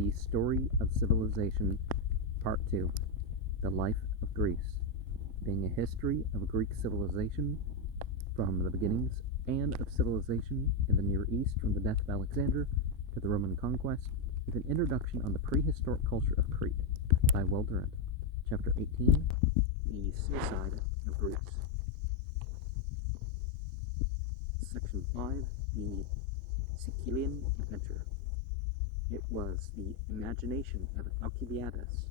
The Story of Civilization, Part 2, The Life of Greece, being a history of Greek civilization from the beginnings and of civilization in the Near East from the death of Alexander to the Roman conquest, with an introduction on the prehistoric culture of Crete by Durant. Chapter 18, The Suicide of Greece. Section 5, The Sicilian Adventure. It was the imagination of Alcibiades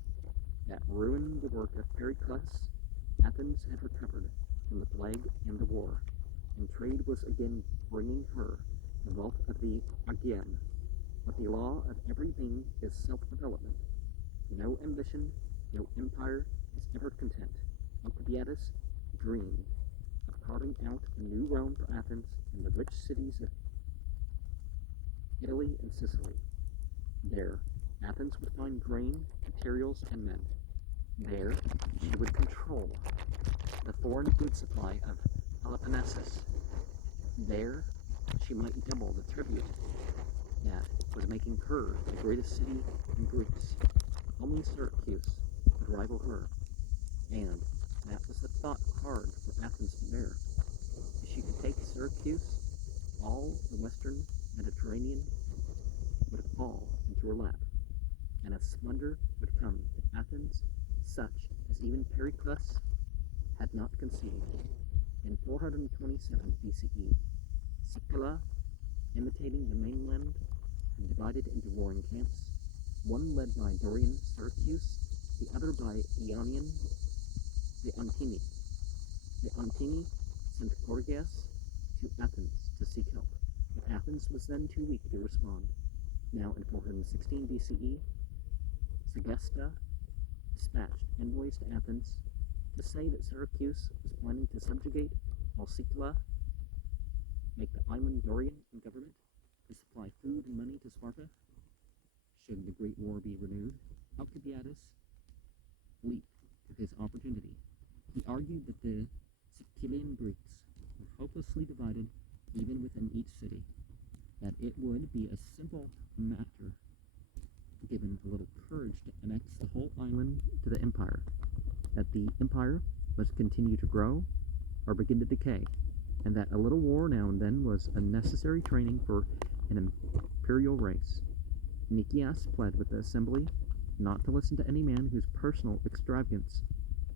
that ruined the work of Pericles. Athens had recovered from the plague and the war, and trade was again bringing her the wealth of the Aegean. But the law of everything is self-development. No ambition, no empire is ever content. Alcibiades dreamed of carving out a new realm for Athens in the rich cities of Italy and Sicily. There, Athens would find grain, materials, and men. There, she would control the foreign food supply of Peloponnesus. There, she might double the tribute that was making her the greatest city in Greece. Only Syracuse would rival her, and that was a thought hard for Athens to bear. If she could take Syracuse, all the western Mediterranean would fall into her lap, and a splendor would come to Athens such as even Pericles had not conceived. In 427 BCE, Sicily, imitating the mainland, had divided into warring camps, one led by Dorian Syracuse, the other by Ionian the Antini. The Antini sent Gorgias to Athens to seek help, but Athens was then too weak to respond. Now in 416 BCE, Sucde dispatched envoys to Athens to say that Syracuse was planning to subjugate Sicily, make the island Dorian in government, to supply food and money to Sparta. Should the Great War be renewed, Alcibiades leaped to his opportunity. He argued that the Sicilian Greeks were hopelessly divided even within each city, that it would be a simple matter, given a little courage, to annex the whole island to the empire, that the empire must continue to grow or begin to decay, and that a little war now and then was a necessary training for an imperial race. Nicias pled with the assembly not to listen to any man whose personal extravagance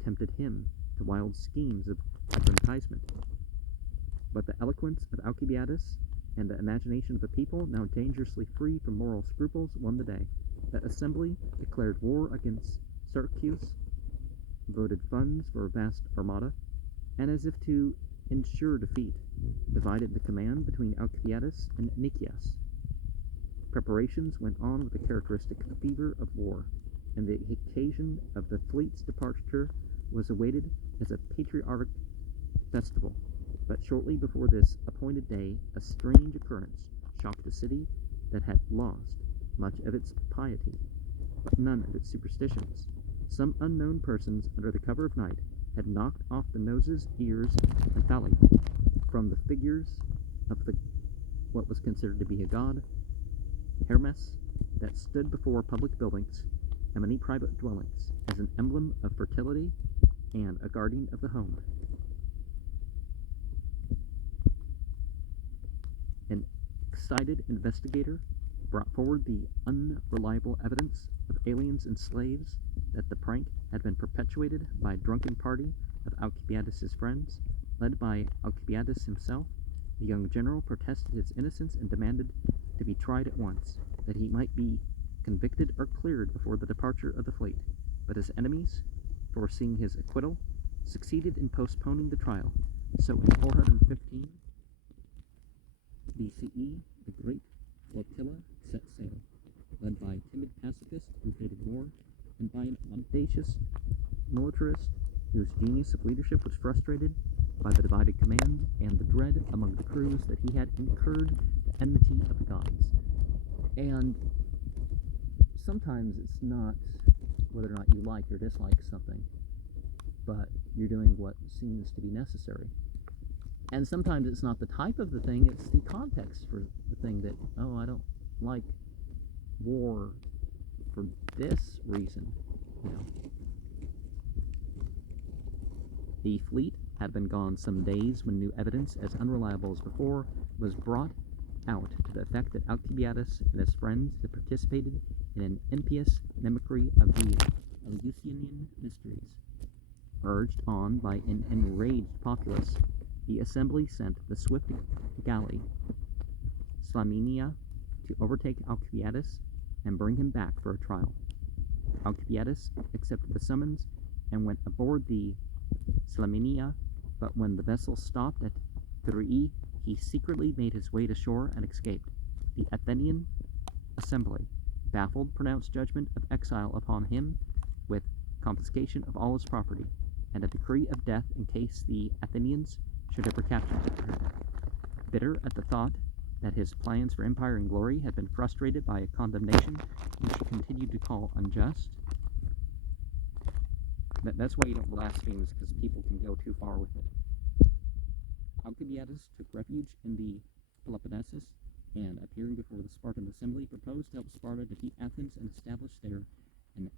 tempted him to wild schemes of aggrandizement. But the eloquence of Alcibiades and the imagination of the people, now dangerously free from moral scruples, won the day. The assembly declared war against Syracuse, voted funds for a vast armada, and as if to ensure defeat, divided the command between Alcibiades and Nicias. Preparations went on with the characteristic fever of war, and the occasion of the fleet's departure was awaited as a patriotic festival. But shortly before this appointed day, a strange occurrence shocked a city that had lost much of its piety, but none of its superstitions. Some unknown persons, under the cover of night, had knocked off the noses, ears, and phalli from the figures of what was considered to be a god, Hermes, that stood before public buildings and many private dwellings as an emblem of fertility and a guardian of the home. An excited investigator brought forward the unreliable evidence of aliens and slaves that the prank had been perpetuated by a drunken party of Alcibiades' friends, led by Alcibiades himself. The young general protested his innocence and demanded to be tried at once, that he might be convicted or cleared before the departure of the fleet. But his enemies, foreseeing his acquittal, succeeded in postponing the trial. So in 415 BCE, the great flotilla set sail, led by a timid pacifist who hated war, and by an audacious militarist whose genius of leadership was frustrated by the divided command and the dread among the crews that he had incurred the enmity of the gods. And sometimes it's not whether or not you like or dislike something, but you're doing what seems to be necessary. And sometimes it's not the type of the thing, it's the context for the thing that, oh, I don't like war for this reason, you know, the fleet had been gone some days when new evidence, as unreliable as before, was brought out to the effect that Alcibiades and his friends had participated in an impious mimicry of the Eleusinian mysteries. Urged on by an enraged populace, the assembly sent the swift galley Slaminia to overtake Alcibiades and bring him back for a trial. Alcibiades accepted the summons and went aboard the Slaminia, but when the vessel stopped at Thurii, he secretly made his way to shore and escaped. The Athenian assembly, baffled, pronounced judgment of exile upon him with confiscation of all his property, and a decree of death in case the Athenians should ever capture him. Bitter at the thought that his plans for empire and glory had been frustrated by a condemnation which he continued to call unjust. That's why you don't blaspheme, because people can go too far with it. Alcibiades took refuge in the Peloponnesus, and appearing before the Spartan assembly, proposed to help Sparta defeat Athens and establish there an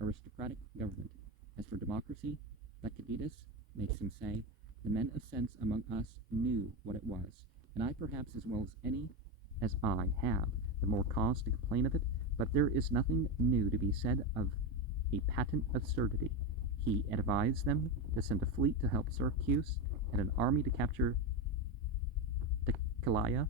aristocratic government. As for democracy, Thucydides makes him say, "The men of sense among us knew what it was, and I perhaps as well as I have the more cause to complain of it, but there is nothing new to be said of a patent absurdity." He advised them to send a fleet to help Syracuse and an army to capture Decelea,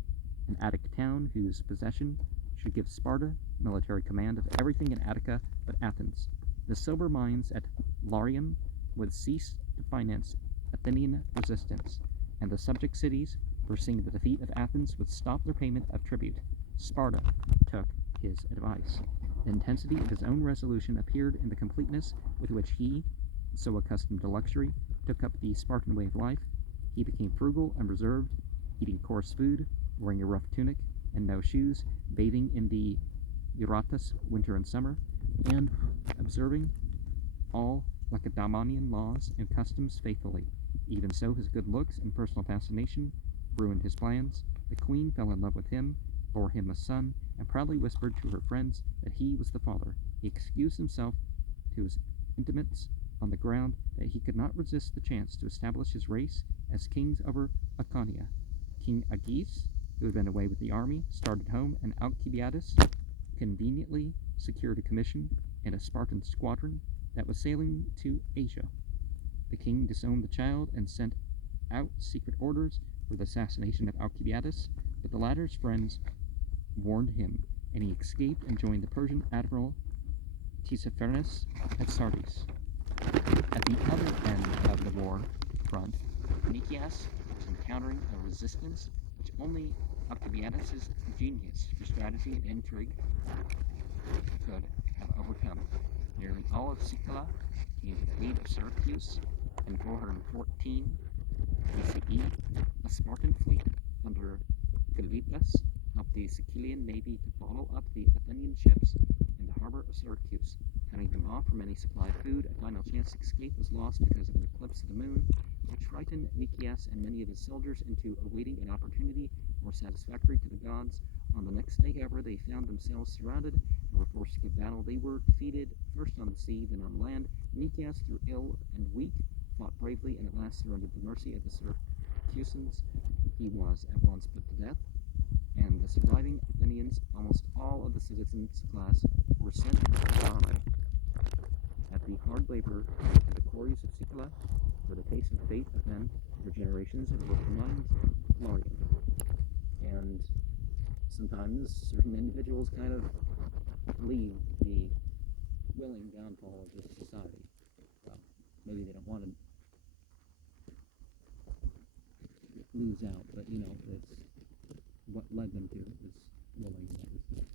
an Attic town whose possession should give Sparta military command of everything in Attica but Athens. The sober minds at Larium would cease to finance Athenian resistance, and the subject cities, foreseeing the defeat of Athens, would stop their payment of tribute. Sparta took his advice. The intensity of his own resolution appeared in the completeness with which he, so accustomed to luxury, took up the Spartan way of life. He became frugal and reserved, eating coarse food, wearing a rough tunic and no shoes, bathing in the Eurotas winter and summer, and observing all Lacedaemonian laws and customs faithfully. Even so, his good looks and personal fascination ruined his plans. The queen fell in love with him, bore him a son, and proudly whispered to her friends that he was the father. He excused himself to his intimates on the ground that he could not resist the chance to establish his race as kings over Laconia. King Agis, who had been away with the army, started home, and Alcibiades conveniently secured a commission in a Spartan squadron that was sailing to Asia. The king disowned the child and sent out secret orders for the assassination of Alcibiades, but the latter's friends warned him, and he escaped and joined the Persian admiral Tissaphernes at Sardis. At the other end of the war front, Nicias was encountering a resistance which only Alcibiades' genius for strategy and intrigue could have overcome. Nearly all of Sicily came to the aid of Syracuse. In 414 BCE, a Spartan fleet under Philippus helped the Sicilian navy to bottle up the Athenian ships in the harbor of Syracuse, cutting them off from any supply of food. A final chance to escape was lost because of an eclipse of the moon, which frightened Nicias and many of his soldiers into awaiting an opportunity more satisfactory to the gods. On the next day, however, they found themselves surrounded and were forced to give battle. They were defeated, first on the sea, then on land. Nicias, through ill and weak, fought bravely and at last surrendered to the mercy of the Syracusans. He was at once put to death, and the surviving Athenians, almost all of the citizens class, were sent to die at the hard labor of the quarries of Sicily, where the taste and fate of men for generations had worked minds Larium. And sometimes certain individuals kind of lead the willing downfall of this society. Well, maybe they don't want to lose out, but it's what led them to this willing in that respect.